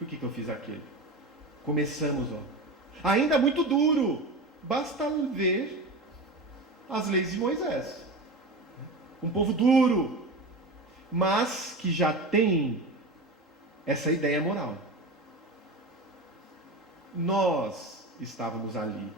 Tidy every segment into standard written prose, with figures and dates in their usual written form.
Por que eu fiz aquilo? Começamos, ainda muito duro. Basta ver as leis de Moisés. Um povo duro, mas que já tem essa ideia moral. Nós estávamos ali.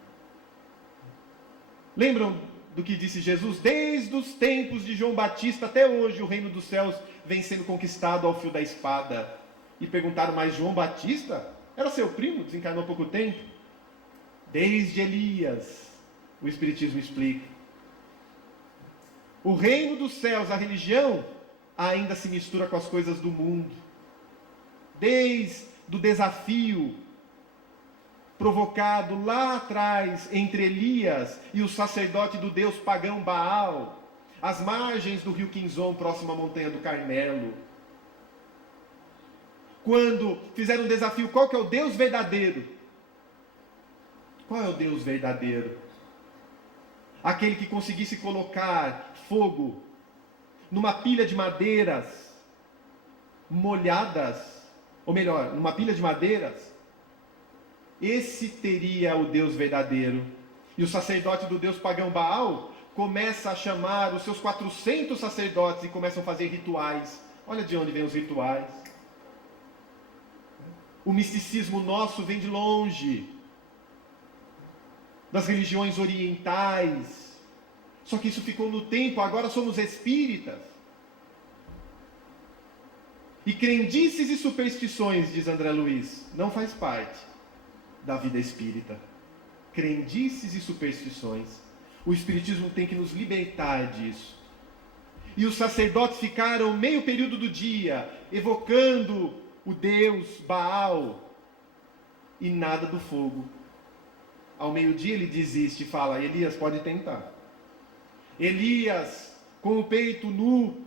Lembram do que disse Jesus? Desde os tempos de João Batista até hoje, o reino dos céus vem sendo conquistado ao fio da espada. E perguntaram, mas João Batista era seu primo, desencarnou há pouco tempo? Desde Elias, o Espiritismo explica. O reino dos céus, a religião, ainda se mistura com as coisas do mundo. Desde o desafio provocado lá atrás entre Elias e o sacerdote do deus pagão Baal, às margens do rio Quinzon, próximo à montanha do Carmelo. Quando fizeram um desafio, qual que é o Deus verdadeiro? Qual é o Deus verdadeiro? Aquele que conseguisse colocar fogo numa pilha de madeiras molhadas, ou melhor, numa pilha de madeiras. Esse teria o Deus verdadeiro. E o sacerdote do deus pagão Baal começa a chamar os seus 400 sacerdotes e começam a fazer rituais. Olha de onde vêm os rituais. O misticismo nosso vem de longe, das religiões orientais. Só que isso ficou no tempo, agora somos espíritas. E crendices e superstições, diz André Luiz, não faz parte da vida espírita. Crendices e superstições. O espiritismo tem que nos libertar disso. E os sacerdotes ficaram meio período do dia evocando o deus Baal e nada do fogo. Ao meio-dia ele desiste e fala, Elias, pode tentar. Elias, com o peito nu,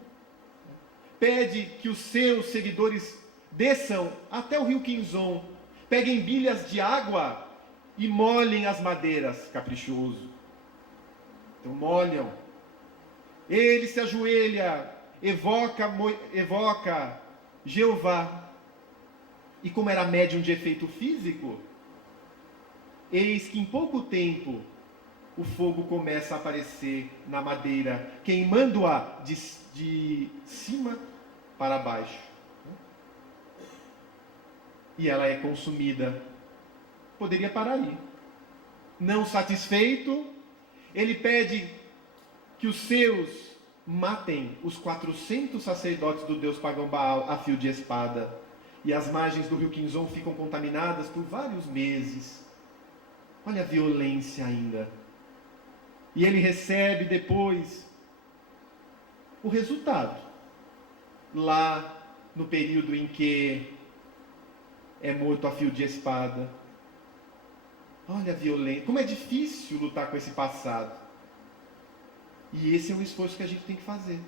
pede que os seus seguidores desçam até o rio Quinzon, peguem bilhas de água e molhem as madeiras, caprichoso. Então molham. Ele se ajoelha, evoca Jeová. E como era médium de efeito físico, eis que em pouco tempo o fogo começa a aparecer na madeira, queimando-a de cima para baixo. E ela é consumida. Poderia parar aí. Não satisfeito, ele pede que os seus matem os 400 sacerdotes do deus pagão Baal a fio de espada. E as margens do rio Quinzon ficam contaminadas por vários meses. Olha a violência ainda. E ele recebe depois o resultado. Lá no período em que é morto a fio de espada. Olha a violência. Como é difícil lutar com esse passado. E esse é um esforço que a gente tem que fazer.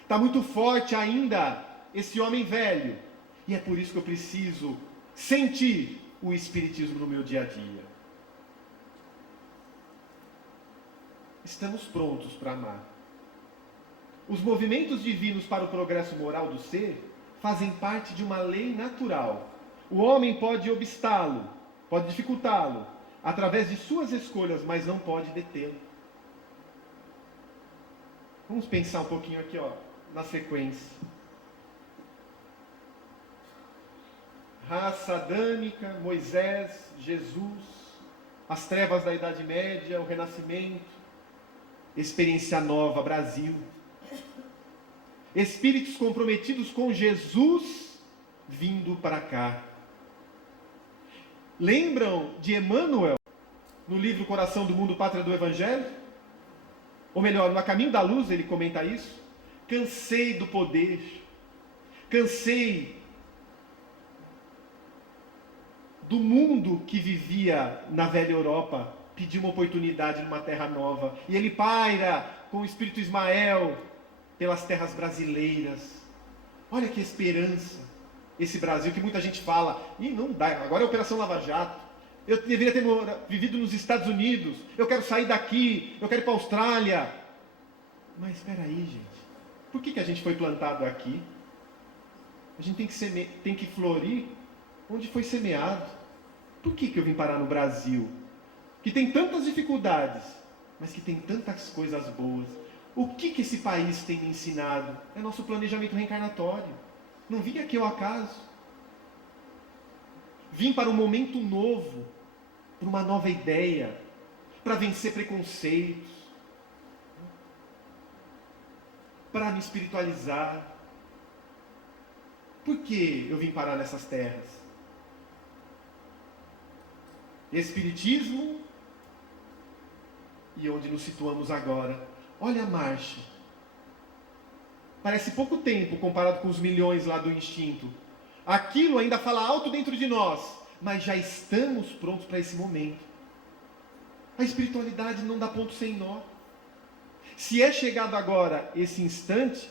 Está muito forte ainda esse homem velho. E é por isso que eu preciso sentir o espiritismo no meu dia a dia. Estamos prontos para amar. Os movimentos divinos para o progresso moral do ser fazem parte de uma lei natural. O homem pode obstá-lo, pode dificultá-lo, através de suas escolhas, mas não pode detê-lo. Vamos pensar um pouquinho aqui, na sequência. Raça adâmica, Moisés, Jesus, as trevas da Idade Média, o Renascimento, experiência nova, Brasil. Espíritos comprometidos com Jesus vindo para cá. Lembram de Emmanuel, no livro Coração do Mundo, Pátria do Evangelho? Ou melhor, no A Caminho da Luz ele comenta isso. Cansei do poder, cansei do mundo que vivia na velha Europa, pediu uma oportunidade numa terra nova. E ele paira com o espírito Ismael pelas terras brasileiras. Olha que esperança. Esse Brasil que muita gente fala, não dá, agora é Operação Lava Jato. Eu deveria ter vivido nos Estados Unidos. Eu quero sair daqui, eu quero ir para a Austrália. Mas espera aí, gente. Por que a gente foi plantado aqui? A gente tem que florir onde foi semeado. Por que eu vim parar no Brasil? Que tem tantas dificuldades, mas que tem tantas coisas boas. O que esse país tem me ensinado? É nosso planejamento reencarnatório. Não vim aqui ao acaso. Vim para um momento novo, para uma nova ideia, para vencer preconceitos, para me espiritualizar. Por que eu vim parar nessas terras? Espiritismo e onde nos situamos agora. Olha a marcha. Parece pouco tempo comparado com os milhões lá do instinto. Aquilo ainda fala alto dentro de nós, mas já estamos prontos para esse momento. A espiritualidade não dá ponto sem nó. Se é chegado agora esse instante,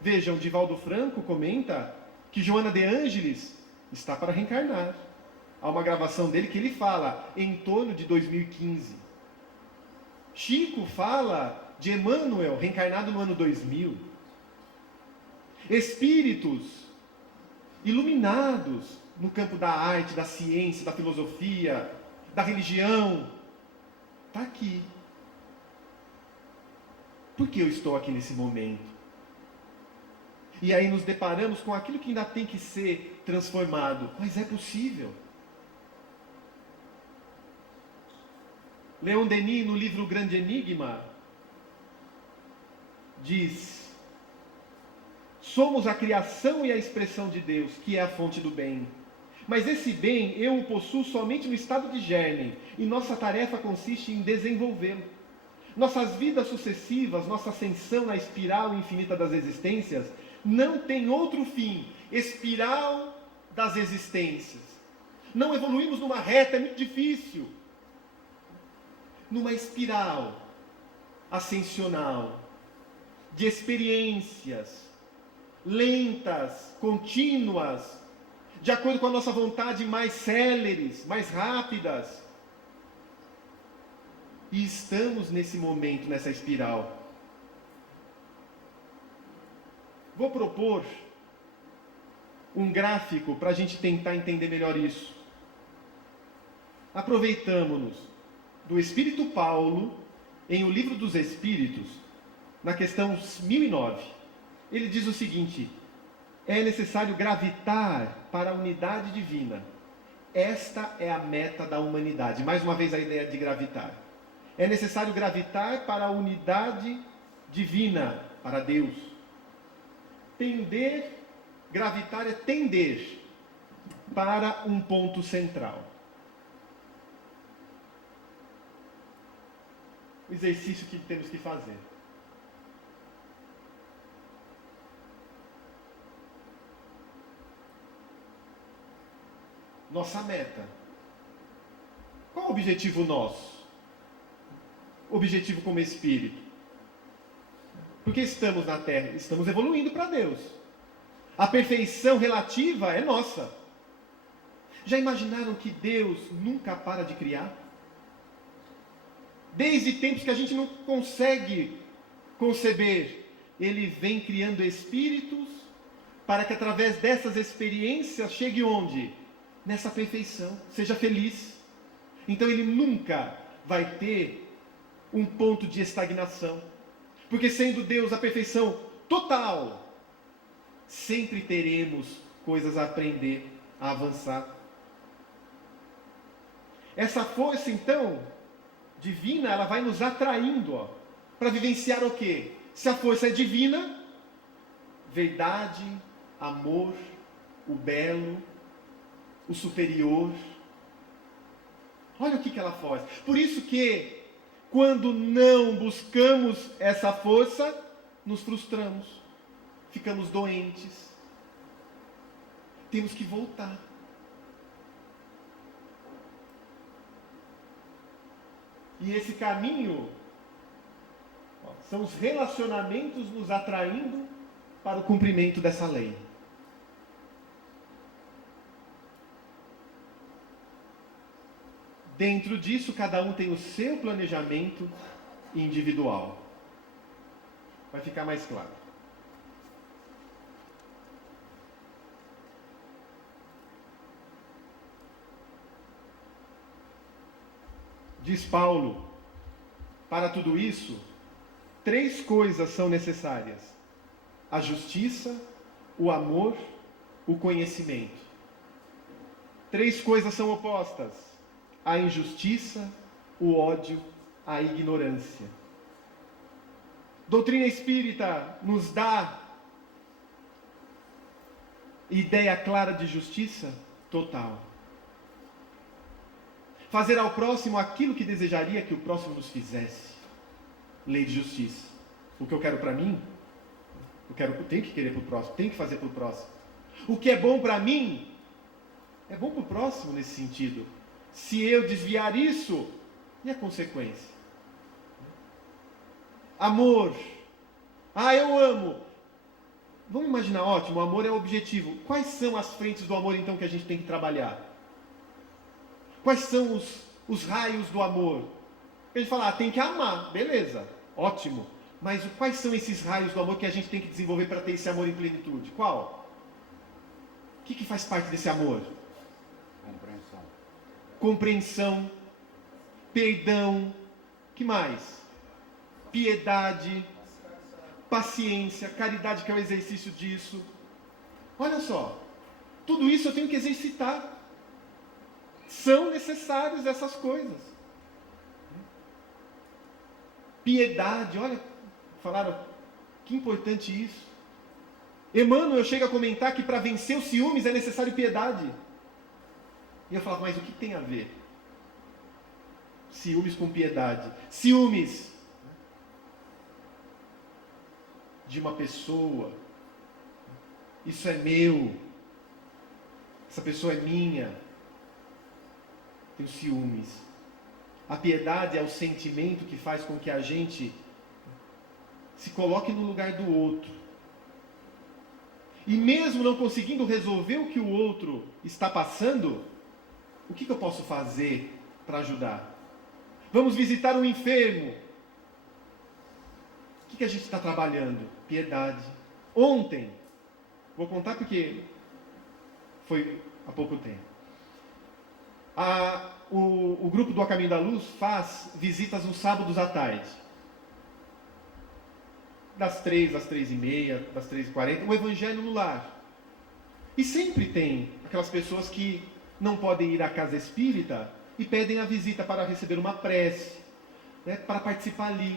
vejam, Divaldo Franco comenta que Joana de Ângeles está para reencarnar. Há uma gravação dele que ele fala em torno de 2015. Chico fala de Emmanuel reencarnado no ano 2000. Espíritos iluminados no campo da arte, da ciência, da filosofia, da religião. Está aqui. Por que eu estou aqui nesse momento? E aí nos deparamos com aquilo que ainda tem que ser transformado. Mas é possível. Leon Denis, no livro O Grande Enigma, diz: somos a criação e a expressão de Deus, que é a fonte do bem. Mas esse bem eu o possuo somente no estado de germe, e nossa tarefa consiste em desenvolvê-lo. Nossas vidas sucessivas, nossa ascensão na espiral infinita das existências, não tem outro fim, espiral das existências. Não evoluímos numa reta, é muito difícil. Numa espiral ascensional, de experiências lentas, contínuas, de acordo com a nossa vontade, mais céleres, mais rápidas. E estamos nesse momento, nessa espiral. Vou propor um gráfico para a gente tentar entender melhor isso. Aproveitamos-nos do Espírito Paulo em O Livro dos Espíritos, na questão 1009. Ele diz o seguinte: é necessário gravitar para a unidade divina. Esta é a meta da humanidade. Mais uma vez a ideia de gravitar. É necessário gravitar para a unidade divina, para Deus. Tender, gravitar é tender para um ponto central. O exercício que temos que fazer. Nossa meta. Qual o objetivo nosso? Objetivo como espírito. Porque estamos na Terra, estamos evoluindo para Deus. A perfeição relativa é nossa. Já imaginaram que Deus nunca para de criar? Desde tempos que a gente não consegue conceber, Ele vem criando espíritos para que através dessas experiências chegue onde? Nessa perfeição, seja feliz. Então Ele nunca vai ter um ponto de estagnação, porque sendo Deus a perfeição total, sempre teremos coisas a aprender, a avançar. Essa força então divina, ela vai nos atraindo, para vivenciar o quê? Se a força é divina, verdade, amor, o belo, o superior. Olha o que ela faz. Por isso que, quando não buscamos essa força, nos frustramos, ficamos doentes. Temos que voltar. E esse caminho, são os relacionamentos nos atraindo para o cumprimento dessa lei. Dentro disso, cada um tem o seu planejamento individual. Vai ficar mais claro. Diz Paulo, para tudo isso, 3 coisas são necessárias: a justiça, o amor, o conhecimento. 3 coisas são opostas: a injustiça, o ódio, a ignorância. Doutrina espírita nos dá ideia clara de justiça total. Fazer ao próximo aquilo que desejaria que o próximo nos fizesse. Lei de justiça. O que eu quero para mim, tenho que querer para o próximo, tenho que fazer para o próximo. O que é bom para mim, é bom para o próximo nesse sentido. Se eu desviar isso, e a consequência? Amor. Eu amo. Vamos imaginar, ótimo, o amor é o objetivo. Quais são as frentes do amor, então, que a gente tem que trabalhar? Quais são os raios do amor? A gente fala, tem que amar, beleza, ótimo. Mas quais são esses raios do amor que a gente tem que desenvolver para ter esse amor em plenitude? Qual? O que faz parte desse amor? Compreensão, perdão, que mais? Piedade, paciência, caridade, que é o exercício disso. Olha só, tudo isso eu tenho que exercitar. São necessárias essas coisas. Piedade, olha, falaram, que importante isso. Emmanuel chega a comentar que para vencer os ciúmes é necessário piedade. E eu falava, mas o que tem a ver? Ciúmes com piedade. Ciúmes de uma pessoa. Isso é meu. Essa pessoa é minha. Tenho ciúmes. A piedade é o sentimento que faz com que a gente se coloque no lugar do outro. E mesmo não conseguindo resolver o que o outro está passando, o que eu posso fazer para ajudar? Vamos visitar um enfermo. O que a gente está trabalhando? Piedade. Ontem, vou contar porque foi há pouco tempo. O grupo do A Caminho da Luz faz visitas nos sábados à tarde. Das 3 às 3h30, das 3h40, o Evangelho no Lar. E sempre tem aquelas pessoas que não podem ir à casa espírita e pedem a visita para receber uma prece, né, para participar ali.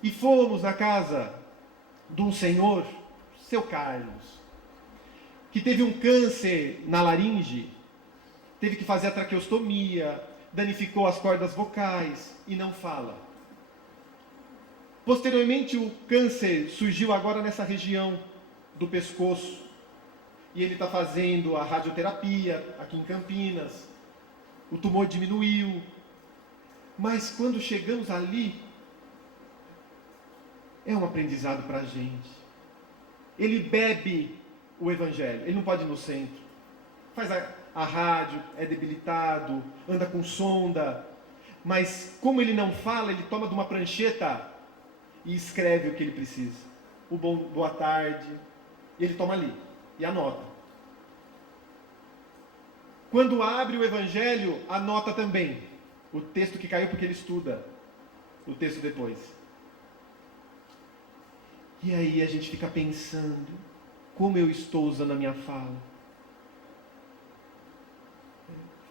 E fomos na casa de um senhor, seu Carlos, que teve um câncer na laringe, teve que fazer a traqueostomia, danificou as cordas vocais e não fala. Posteriormente, o câncer surgiu agora nessa região do pescoço. E ele está fazendo a radioterapia aqui em Campinas. O tumor diminuiu. Mas quando chegamos ali, é um aprendizado para a gente. Ele bebe o Evangelho. Ele não pode ir no centro. Faz a rádio, é debilitado, anda com sonda. Mas como ele não fala, ele toma de uma prancheta e escreve o que ele precisa. O boa tarde. E ele toma ali. E anota. Quando abre o Evangelho, anota também o texto que caiu, porque ele estuda o texto depois. E aí a gente fica pensando, como eu estou usando a minha fala?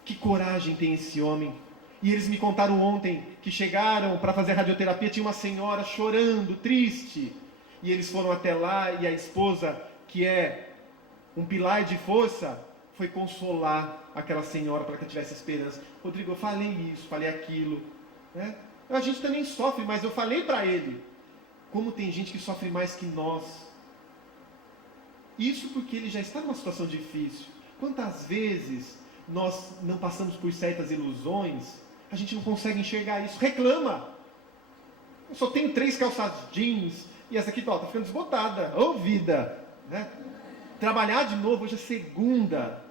Que coragem tem esse homem? E eles me contaram ontem que chegaram para fazer radioterapia, tinha uma senhora chorando, triste. E eles foram até lá e a esposa, que é um pilar de força, foi consolar aquela senhora para que ela tivesse esperança. Rodrigo, eu falei isso, falei aquilo. Né? A gente também sofre, mas eu falei para ele. Como tem gente que sofre mais que nós. Isso porque ele já está numa situação difícil. Quantas vezes nós não passamos por certas ilusões, a gente não consegue enxergar isso. Reclama. Eu só tenho 3 calças jeans e essa aqui está ficando desbotada. Ô vida! Né? Trabalhar de novo, hoje é segunda.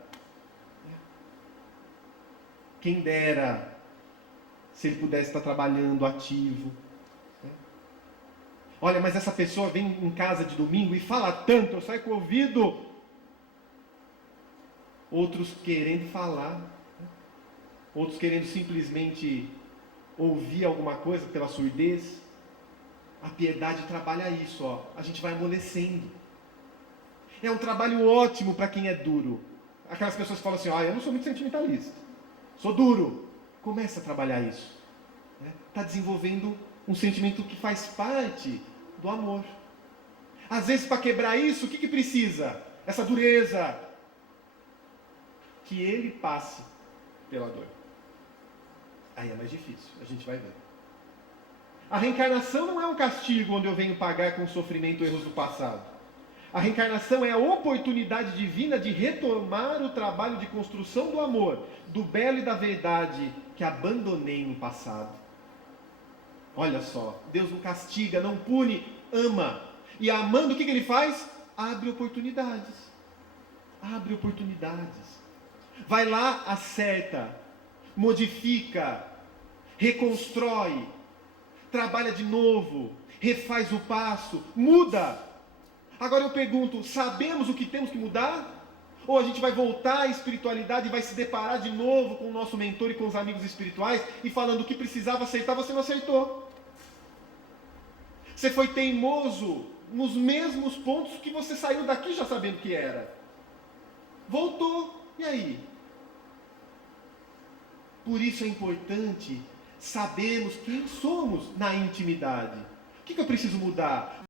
Quem dera se ele pudesse estar trabalhando ativo. Olha, mas essa pessoa vem em casa de domingo e fala tanto, eu saio com o ouvido. Outros querendo falar. Outros querendo simplesmente ouvir alguma coisa pela surdez. A piedade trabalha isso, ó. A gente vai amolecendo. É um trabalho ótimo para quem é duro. Aquelas pessoas que falam assim, eu não sou muito sentimentalista, sou duro. Começa a trabalhar isso. Está desenvolvendo um sentimento que faz parte do amor. Às vezes, para quebrar isso, o que precisa? Essa dureza. Que ele passe pela dor. Aí é mais difícil, a gente vai ver. A reencarnação não é um castigo onde eu venho pagar com sofrimento erros do passado. A reencarnação é a oportunidade divina de retomar o trabalho de construção do amor, do belo e da verdade que abandonei no passado. Olha só, Deus não castiga, não pune, ama. E amando, o que ele faz? Abre oportunidades. Abre oportunidades. Vai lá, acerta, modifica, reconstrói, trabalha de novo, refaz o passo, muda. Agora eu pergunto, sabemos o que temos que mudar? Ou a gente vai voltar à espiritualidade e vai se deparar de novo com o nosso mentor e com os amigos espirituais e falando o que precisava acertar, você não acertou. Você foi teimoso nos mesmos pontos que você saiu daqui já sabendo que era. Voltou, e aí? Por isso é importante sabermos quem somos na intimidade. O que eu preciso mudar?